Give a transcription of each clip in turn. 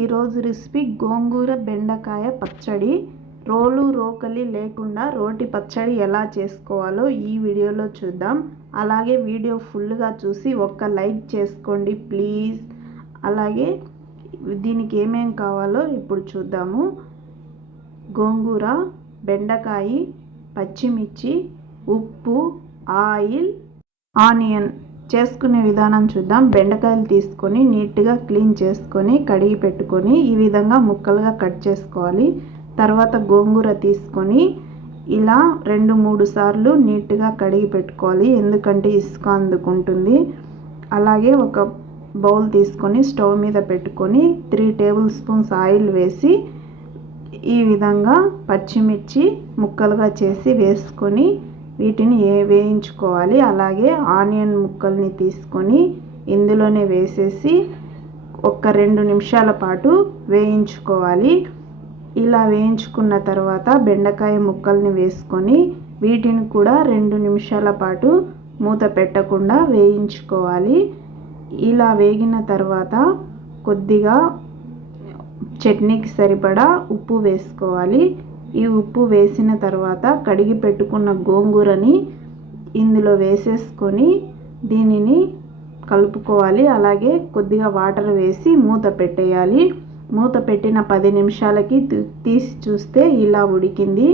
ఈరోజు రెసిపీ గోంగూర బెండకాయ పచ్చడి రోలు రోకలి లేకుండా రోటి పచ్చడి ఎలా చేసుకోవాలో ఈ వీడియోలో చూద్దాం. అలాగే వీడియో ఫుల్గా చూసి ఒక్క లైక్ చేసుకోండి ప్లీజ్. అలాగే దీనికి ఏమేం కావాలో ఇప్పుడు చూద్దాము. గోంగూర బెండకాయ పచ్చిమిర్చి ఉప్పు ఆయిల్ ఆనియన్. చేసుకునే విధానం చూద్దాం. బెండకాయలు తీసుకొని నీట్గా క్లీన్ చేసుకొని కడిగి పెట్టుకొని ఈ విధంగా ముక్కలుగా కట్ చేసుకోవాలి. తర్వాత గోంగూర తీసుకొని ఇలా రెండు మూడు సార్లు నీట్గా కడిగి పెట్టుకోవాలి. ఎందుకంటే ఇసుక అందుకుంటుంది. అలాగే ఒక బౌల్ తీసుకొని స్టవ్ మీద పెట్టుకొని త్రీ టేబుల్ స్పూన్స్ ఆయిల్ వేసి ఈ విధంగా పచ్చిమిర్చి ముక్కలుగా చేసి వేసుకొని వీటిని ఏ వేయించుకోవాలి? అలాగే ఆనియన్ ముక్కల్ని తీసుకొని ఇందులోనే వేసేసి ఒక రెండు నిమిషాల పాటు వేయించుకోవాలి. ఇలా వేయించుకున్న తర్వాత బెండకాయ ముక్కల్ని వేసుకొని వీటిని కూడా రెండు నిమిషాల పాటు మూత పెట్టకుండా వేయించుకోవాలి. ఇలా వేగిన తర్వాత కొద్దిగా చట్నీకి సరిపడా ఉప్పు వేసుకోవాలి. ఈ ఉప్పు వేసిన తర్వాత కడిగి పెట్టుకున్న గోంగూరని ఇందులో వేసేసుకొని దీనిని కలుపుకోవాలి. అలాగే కొద్దిగా వాటర్ వేసి మూత పెట్టేయాలి. మూత పెట్టిన పది నిమిషాలకి తీసి చూస్తే ఇలా ఉడికింది.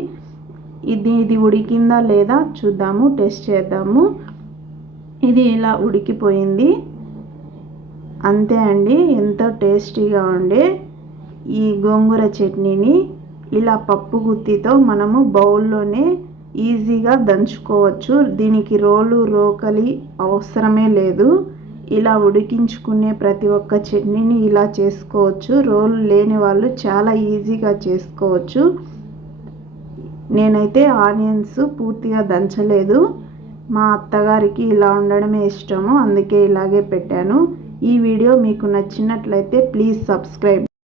ఇది ఇది ఉడికిందా లేదా చూద్దాము టెస్ట్ చేద్దాము. ఇది ఇలా ఉడికిపోయింది. అంతే అండి. ఎంతో టేస్టీగా ఉండే ఈ గోంగూర చట్నీని. ఇలా పప్పు గుత్తితో మనము బౌల్లోనే ఈజీగా దంచుకోవచ్చు. దీనికి రోలు రోకలి అవసరమే లేదు. ఇలా ఉడికించుకునే ప్రతి ఒక్క చట్నీని ఇలా చేసుకోవచ్చు. రోలు లేని వాళ్ళు చాలా ఈజీగా చేసుకోవచ్చు. నేనైతే ఆనియన్స్ పూర్తిగా దంచలేదు. మా అత్తగారికి ఇలా ఉండడమే ఇష్టము అందుకే ఇలాగే పెట్టాను. ఈ వీడియో మీకు నచ్చినట్లయితే ప్లీజ్ సబ్స్క్రైబ్